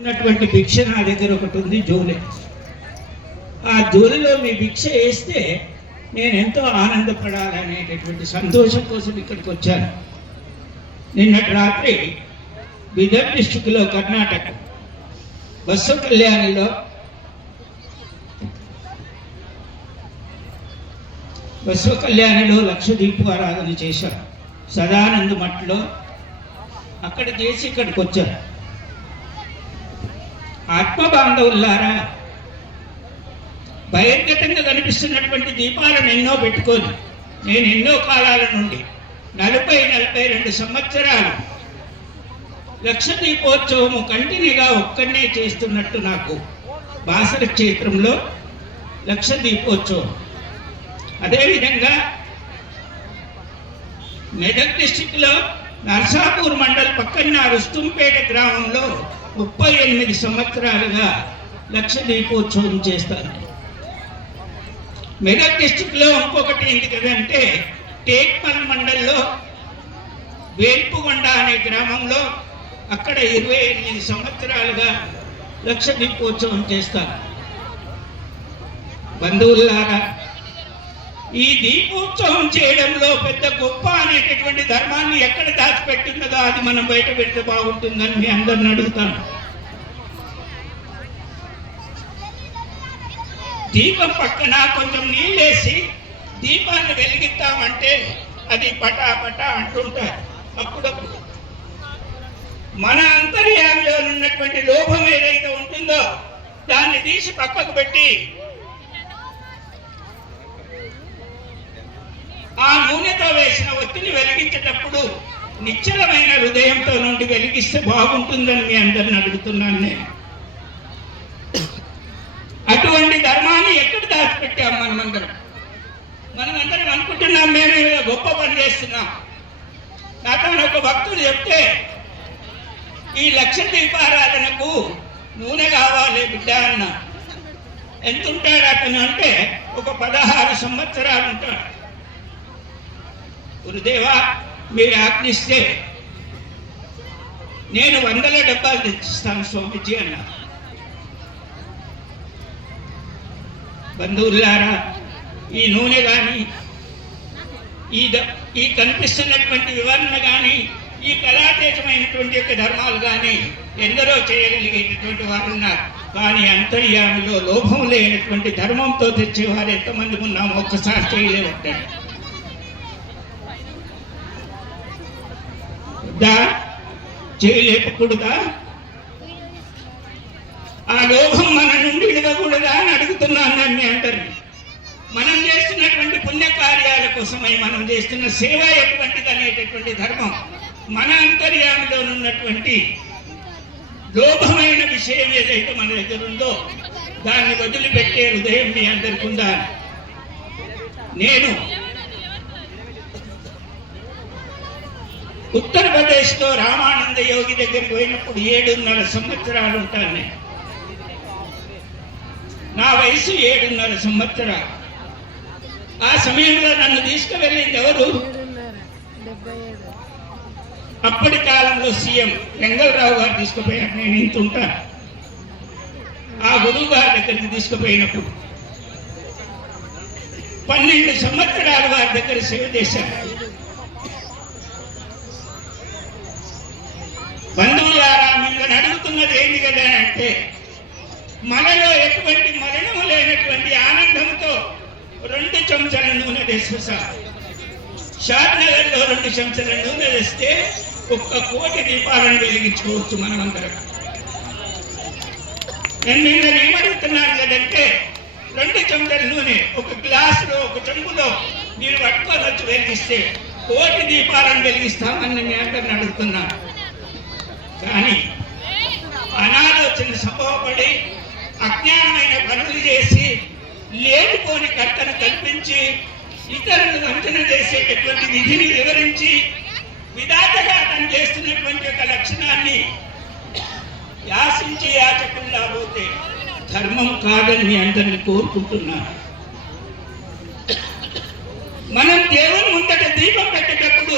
ఉన్నటువంటి భిక్ష నా దగ్గర ఒకటి ఉంది జోలి. ఆ జోలిలో మీ భిక్ష వేస్తే నేను ఎంతో ఆనందపడాలనేటటువంటి సంతోషం కోసం ఇక్కడికి వచ్చాను. నిన్నటి రాత్రి బిదర్ డిస్టిక్లో కర్ణాటక బస్సు కళ్యాణిలో బస్వ కళ్యాణిలో లక్ష దీపారాధన చేశారు సదానంద మఠలో అక్కడ చేసి ఇక్కడికి వచ్చారు ఆత్మ బాంధవులారా బహిర్గతంగా కనిపిస్తున్నటువంటి దీపాలను ఎన్నో పెట్టుకొని నేను ఎన్నో కాలాల నుండి నలభై నలభై రెండు సంవత్సరాలు లక్ష దీపోత్సవము కంటిన్యూగా ఒక్కడనే చేస్తున్నట్టు నాకు బాసర క్షేత్రంలో లక్ష దీపోత్సవం. అదేవిధంగా మెదక్ డిస్టిక్లో నర్సాపూర్ మండల్ పక్కన రుస్తుంపేట గ్రామంలో ముప్పై ఎనిమిది సంవత్సరాలుగా లక్ష దీపోత్సవం చేస్తాను మెదక్ డిస్టిక్లో ఇంకొకటి ఏంటి కదంటే టేక్మల్ మండల్లో వేల్పుగొండ అనే గ్రామంలో అక్కడ ఇరవై ఎనిమిది సంవత్సరాలుగా లక్ష దీపోత్సవం చేస్తాను బంధువులారా ఈ దీపోత్సవం చేయడంలో పెద్ద గొప్ప అనేటటువంటి ధర్మాన్ని ఎక్కడ దాచిపెట్టిందో అది మనం బయట పెడితే బాగుంటుందని మీ అందరిని అడుగుతాను. దీపం పక్కన కొంచెం నీళ్ళేసి దీపాన్ని వెలిగిస్తామంటే అది పటా పటా అంటుంటారు. అప్పుడప్పుడు మన అంతర్యామిలో ఉన్నటువంటి లోభం ఏదైతే ఉంటుందో దాన్ని తీసి పక్కకు పెట్టి ఆ నూనెతో వేసిన ఒత్తిని వెలిగించేటప్పుడు నిశ్చలమైన హృదయంతో నుండి వెలిగిస్తే బాగుంటుందని మీ అందరిని అడుగుతున్నాను నేను. అటువంటి ధర్మాన్ని ఎక్కడ దాచిపెట్టాం మనమందరం? మనమందరం అనుకుంటున్నాం మేము గొప్ప పని చేస్తున్నాం. కాకపోతే ఒక భక్తుడు చెప్తే ఈ లక్ష దీపారాధనకు నూనె కావాలి బిడ్డ అన్న. ఎంత ఉంటాడు అతను అంటే ఒక పదహారు సంవత్సరాలు ఉంటాడు. గురుదేవా మీరు ఆజ్ఞిస్తే నేను వందల డబ్బాలు తెచ్చిస్తాను స్వామిజీ అన్న బంధువులారా ఈ నూనె కానీ ఈ ఈ కనిపిస్తున్నటువంటి వివరణ కానీ ఈ కళాతీతమైనటువంటి యొక్క ధర్మాలు కానీ ఎందరో చేయగలిగేటటువంటి వారు ఉన్నారు. కానీ అంతర్యామిలో లోభం లేనటువంటి ధర్మంతో తెచ్చేవారు ఎంతమంది ఉన్నామో ఒక్కసారి చేయలేమంటాడు దా చేయలేకూడదా ఆ లోభం మన నుండి విడవకూడదా అని అడుగుతున్నాను నేను అందరినీ. మనం చేస్తున్నటువంటి పుణ్యకార్యాల కోసమై మనం చేస్తున్న సేవ ఎటువంటిది అనేటటువంటి ధర్మం మన అంతర్యామిలో ఉన్నటువంటి లోభమైన విషయం ఏదైతే మన దగ్గర ఉందో దాన్ని వదిలిపెట్టే హృదయం మీ అందరికి ఉందా నేను ఉత్తరప్రదేశ్లో రామానంద యోగి దగ్గరికి పోయినప్పుడు ఏడున్నర సంవత్సరాలు ఉంటాను నేను నా వయసు ఏడున్నర సంవత్సరాలు. ఆ సమయంలో నన్ను తీసుకువెళ్ళింది ఎవరు? అప్పటి కాలంలో సీఎం వెంగళరావు గారు తీసుకుపోయారు. నేను ఇంత ఉంటాను ఆ గురువు గారి దగ్గరికి తీసుకుపోయినప్పుడు పన్నెండు సంవత్సరాలు వారి దగ్గర సేవ చేశారు. బంధువులారా మిమ్మల్ని అడుగుతున్నది ఏంటి కదా అంటే మనలో ఎటువంటి మరణము లేనటువంటి ఆనందంతో రెండు చెంచాల నూనె తెచ్చు సార్ షాద్ నగర్లో రెండు చెంచాల నూనె తెస్తే ఒక్క కోటి దీపాలను వెలిగించుకోవచ్చు మనమందరం. నేను మిమ్మల్ని ఏమడుగుతున్నాను కదంటే రెండు చెంచాల నూనె ఒక గ్లాసులో ఒక చెంబులో మీరు పట్టుకొని వచ్చి వెలిగిస్తే కోటి దీపాలను వెలిగిస్తామని నేను అందరిని అడుగుతున్నాను. కానీ అనాలోచన సంభవపడి అజ్ఞానమైన పనులు చేసి లేనిపోని కర్తను కల్పించి ఇతరులు వంచన చేసేటటువంటి విధిని వివరించి విధాతగా తను చేస్తున్నటువంటి ఒక లక్షణాన్ని యాసించి యాచకుండా పోతే ధర్మం కాదని మీ అందరిని కోరుకుంటున్నాను మనం దేవుని ముందట దీపం పెట్టేటప్పుడు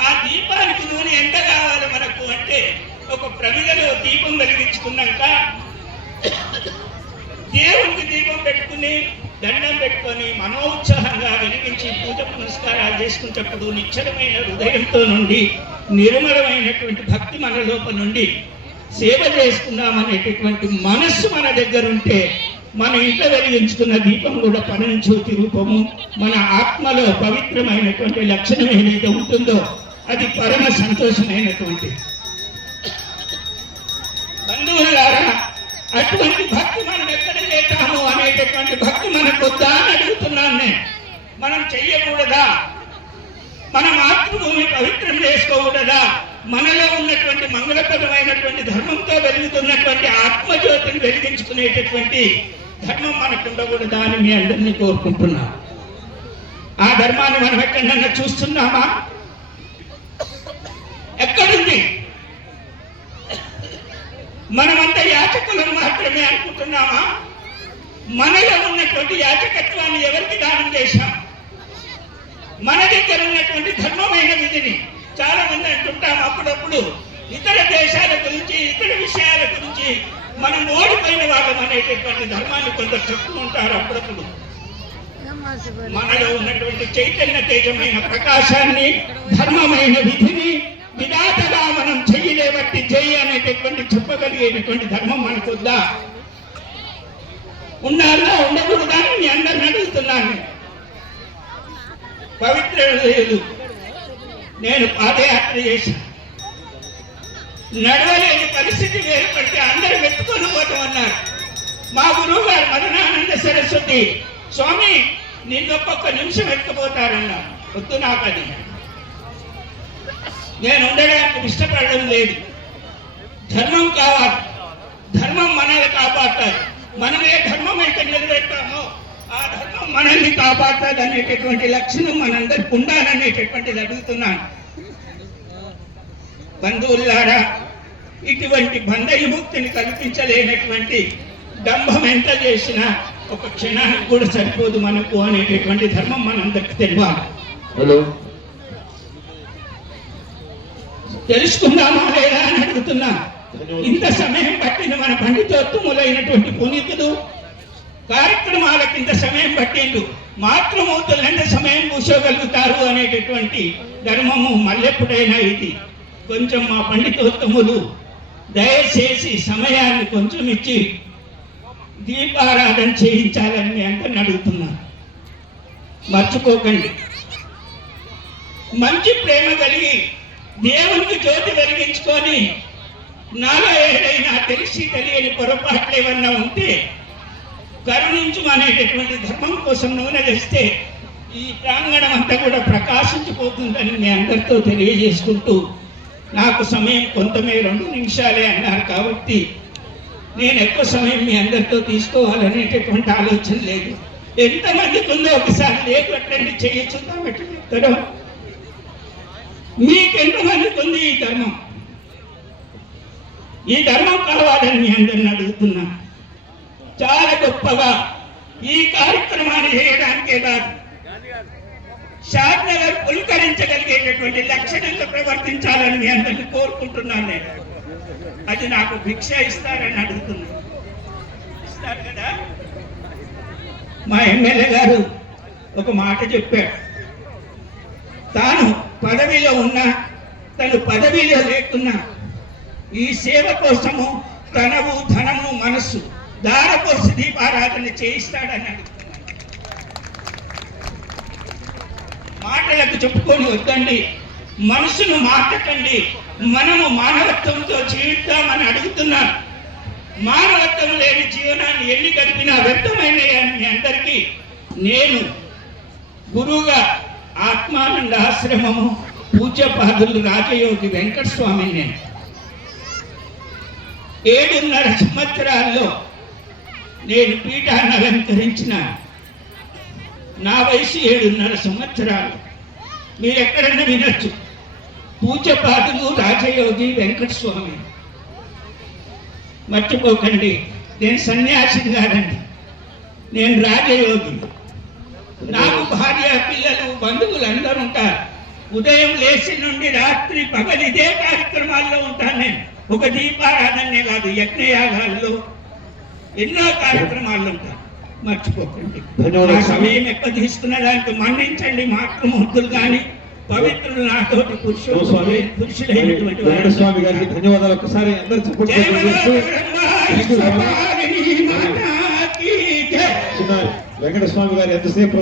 ఆ దీపానికి నూనె ఎంత కావాలి మనకు అంటే ఒక ప్రమిదలో దీపం వెలిగించుకున్నాక దేవునికి దీపం పెట్టుకుని దండం పెట్టుకొని మనోత్సాహంగా వెలిగించి పూజ పునస్కారాలు చేసుకునేటప్పుడు నిశ్చలమైన హృదయంతో నుండి నిర్మలమైనటువంటి భక్తి మన లోపల నుండి సేవ చేసుకుందామనేటటువంటి మనస్సు మన దగ్గర ఉంటే మన ఇంట్లో వెలిగించుకున్న దీపం కూడా పరంజ్యోతి రూపము మన ఆత్మలో పవిత్రమైనటువంటి లక్షణం ఏదైతే ఉంటుందో అది పరమ సంతోషమైనటువంటి బంధువులారా అటువంటి భక్తి మనం ఎక్కడ చేశాము అనేటటువంటి భక్తి మనకు వద్దా అని అడుగుతున్నాను నేను. మనం చెయ్యకూడదా? మన మాతృభూమి పవిత్రం చేసుకోకూడదా? మనలో ఉన్నటువంటి మంగళప్రదమైనటువంటి ధర్మంతో వెలుగుతున్నటువంటి ఆత్మజ్యోతిని వెలిగించుకునేటటువంటి ధర్మం మనకు ఉండకూడదా అని మీ అందరినీ కోరుకుంటున్నాను ఆ ధర్మాన్ని మనం ఎక్కడన్నా చూస్తున్నామా? ఎక్కడుంది? మనమంతా యాచకులను మాత్రమే అనుకుంటున్నామా? మనలో ఉన్నటువంటి యాచకత్వాన్ని ఎవరికి దానం చేశాం? మన దగ్గర ఉన్నటువంటి ధర్మమైన విధిని చాలా మంది అంటుంటాం అప్పుడప్పుడు. ఇతర దేశాల గురించి ఇతర విషయాల గురించి మనం ఓడిపోయిన వాళ్ళం అనేటటువంటి ధర్మాన్ని కొందరు చెప్తూ ఉంటారు అప్పుడప్పుడు. మనలో ఉన్నటువంటి చైతన్య తేజమైన ప్రకాశాన్ని ధర్మమైన విధిని విధాతగా మనం చెయ్యలేబట్టి చేయాలి అనేటువంటి చెప్పగలిగేటువంటి ధర్మం మనకు ఉన్నారా? ఉండకూడదా అని అందరిని అడుగుతున్నాను పవిత్ర లేదు నేను పాదయాత్ర చేశాను నడవలేని పరిస్థితి ఏర్పడితే అందరు వెతుకొని పోతామన్నారు మా గురువు గారు మదనానంద సరస్వతి స్వామి నిన్ను ఒక్కొక్క నిమిషం ఎత్తుకుపోతారన్నారు వద్దు నాకు అది నేను ఉండడానికి ఇష్టపడడం లేదు. ధర్మం కావాలి. ధర్మం మనల్ని కాపాడుతారు మనం ఏ ధర్మం అయితే నిలబెట్టామో ఆ ధర్మం మనల్ని కాపాడుతుంది అనేటటువంటి లక్షణం మనందరికి ఉండాలనేటటువంటిది అడుగుతున్నాను. బంధువులారా ఇటువంటి బంధ విముక్తిని కల్పించలేనటువంటి డంభం ఎంత చేసినా ఒక క్షణానికి కూడా సరిపోదు మనకు అనేటటువంటి ధర్మం మనందరికి తెలియాలి. హలో. తెలుసుకుందామా లేదా అని అడుగుతున్నా. ఇంత సమయం పట్టిన మన పండితోత్తములైనటువంటి పునీతుడు. కార్యక్రమాలకు ఇంత సమయం పట్టిండు. మాతృమూర్తులు ఎంత సమయం కూర్చోగలుగుతారు అనేటటువంటి ధర్మము మళ్ళెప్పుడైనా ఇది. కొంచెం మా పండితోత్తములు దయచేసి సమయాన్ని కొంచెం ఇచ్చి దీపారాధన చేయించాలని మీ అందరిని అడుగుతున్నాను మర్చిపోకండి. మంచి ప్రేమ కలిగి దేవునికి జ్యోతి వెలిగించుకొని నాలో ఏదైనా తెలిసి తెలియని పొరపాట్లు ఏమన్నా ఉంటే కరుణించు అనేటటువంటి ధర్మం కోసం నూనె తెస్తే ఈ ప్రాంగణం అంతా కూడా ప్రకాశించిపోతుందని మీ అందరితో తెలియజేసుకుంటూ నాకు సమయం కొంతమే రెండు నిమిషాలే అన్నారు కాబట్టి నేను ఎక్కువ సమయం మీ అందరితో తీసుకోవాలనేటటువంటి ఆలోచన లేదు. ఎంతమందికి ఉందో ఒకసారి లేదు అట్లండి చేయొచ్చు పెట్టడం మీకు ఎంతమందికి ఉంది ఈ ధర్మం? ఈ ధర్మం కలవాలని మీ అందరిని అడుగుతున్నా. చాలా గొప్పగా ఈ కార్యక్రమాన్ని చేయడానికే కాదు షాద్ నగర్ పులకరించగలిగేటటువంటి లక్షణంగా ప్రవర్తించాలని మీ అందరిని కోరుకుంటున్నాను నేను. అది నాకు భిక్ష ఇస్తారని అడుగుతున్నా. ఇస్తారు కదా? మా ఎమ్మెల్యే గారు ఒక మాట చెప్పాడు తాను పదవిలో ఉన్నా తను పదవిలో లేకున్నా ఈ సేవ కోసము తనవు ధనము మనస్సు దారపోసి దీపారాధన చేయిస్తాడని అడుగుతున్నాను మాటలకు చెప్పుకొని వద్దండి. మనసును మార్చకండి. మనము మానవత్వంతో జీవిద్దామని అడుగుతున్నాను. మానవత్వం లేని జీవనాన్ని ఎన్ని గడిపినా వ్యర్థమైనవి అని మీ అందరికీ? నేను గురువుగా ఆత్మానంద ఆశ్రమము పూజ్యపాదులు రాజయోగి వెంకటస్వామి నేను. ఏడున్నర సంవత్సరాల్లో నేను పీఠాన్ని అలంకరించిన నా వయసు ఏడున్నర సంవత్సరాలు. మీరు ఎక్కడన్నా వినొచ్చు. పూజపాదులు రాజయోగి వెంకటస్వామి. మర్చిపోకండి నేను సన్యాసిని కాదండి. నేను రాజయోగి. నాకు భార్య పిల్లలు బంధువులు అందరూ ఉంటారు. ఉదయం లేచి నుండి రాత్రి పగలు ఇదే కార్యక్రమాల్లో ఉంటాను నేను. ఒక దీపారాధనే కాదు యజ్ఞయాగాల్లో ఎన్నో కార్యక్రమాలు ఉంటాయి మర్చిపోకండి. సమయం ఎక్కువ తీసుకున్న దానికి మన్నించండి మాతృమూర్తులు కానీ పవిత్రులు నాతోటి పురుషులు స్వామి పురుషులైనటువంటి. స్వామి గారికి ధన్యవాదాలు ఒకసారి అందరు చెప్పండి జయ మనోహరమ్మ, సపాలిని మాతాకి జయ. చిన్న వెంకట స్వామి గారు ఎంతసేపు